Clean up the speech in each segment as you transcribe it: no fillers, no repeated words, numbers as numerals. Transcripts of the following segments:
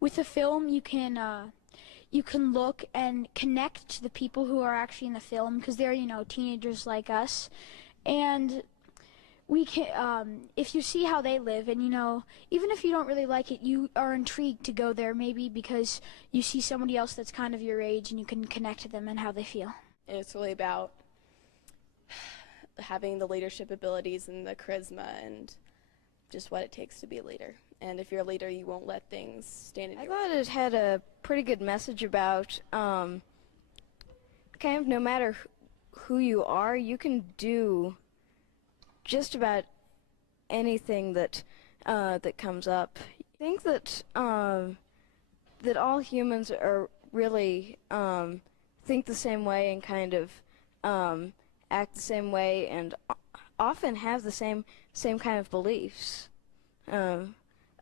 with a film you can look and connect to the people who are actually in the film because they're, teenagers like us. And we can, if you see how they live, and even if you don't really like it, you are intrigued to go there maybe because you see somebody else that's kind of your age and you can connect to them and how they feel. It's really about having the leadership abilities and the charisma and just what it takes to be a leader. And if you're a leader, you won't let things stand in your way. I thought it had a pretty good message about kind of no matter who you are, you can do just about anything that that comes up. I think that that all humans are really think the same way and kind of act the same way and often have the same kind of beliefs.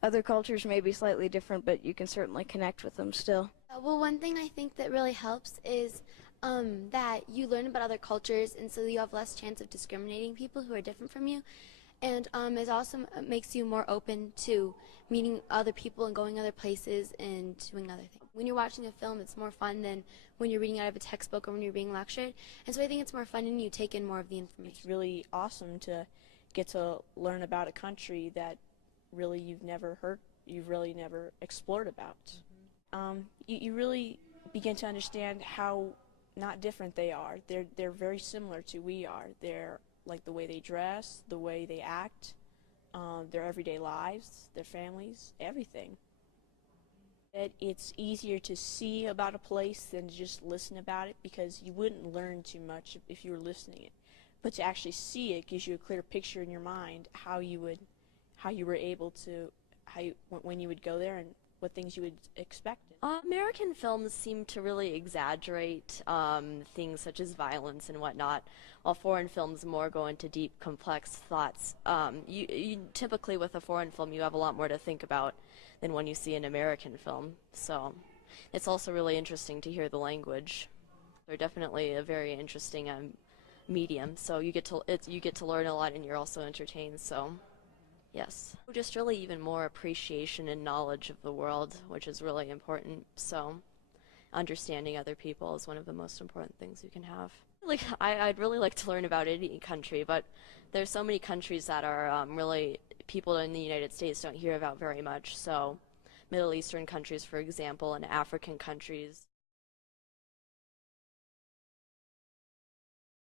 Other cultures may be slightly different, but you can certainly connect with them still. Well, one thing I think that really helps is that you learn about other cultures, and so you have less chance of discriminating people who are different from you. And it also makes you more open to meeting other people and going other places and doing other things. When you're watching a film, it's more fun than when you're reading out of a textbook or when you're being lectured. And so I think it's more fun and you take in more of the information. It's really awesome to get to learn about a country that really you've really never explored about. You really begin to understand how not different they are. They're very similar to we are. They're like the way they dress, the way they act, their everyday lives, their families, everything. It's easier to see about a place than to just listen about it because you wouldn't learn too much if you were listening it. But to actually see it gives you a clear picture in your mind how you were able to, when you would go there and what things you would expect. American films seem to really exaggerate things such as violence and whatnot, while foreign films more go into deep, complex thoughts. You typically, with a foreign film, you have a lot more to think about than when you see an American film. So it's also really interesting to hear the language. They're definitely a very interesting medium. So you get to learn a lot, and you're also entertained. So. Yes. Just really even more appreciation and knowledge of the world, which is really important. So understanding other people is one of the most important things you can have. I'd really like to learn about any country, but there's so many countries that are really people in the United States don't hear about very much. So Middle Eastern countries, for example, and African countries.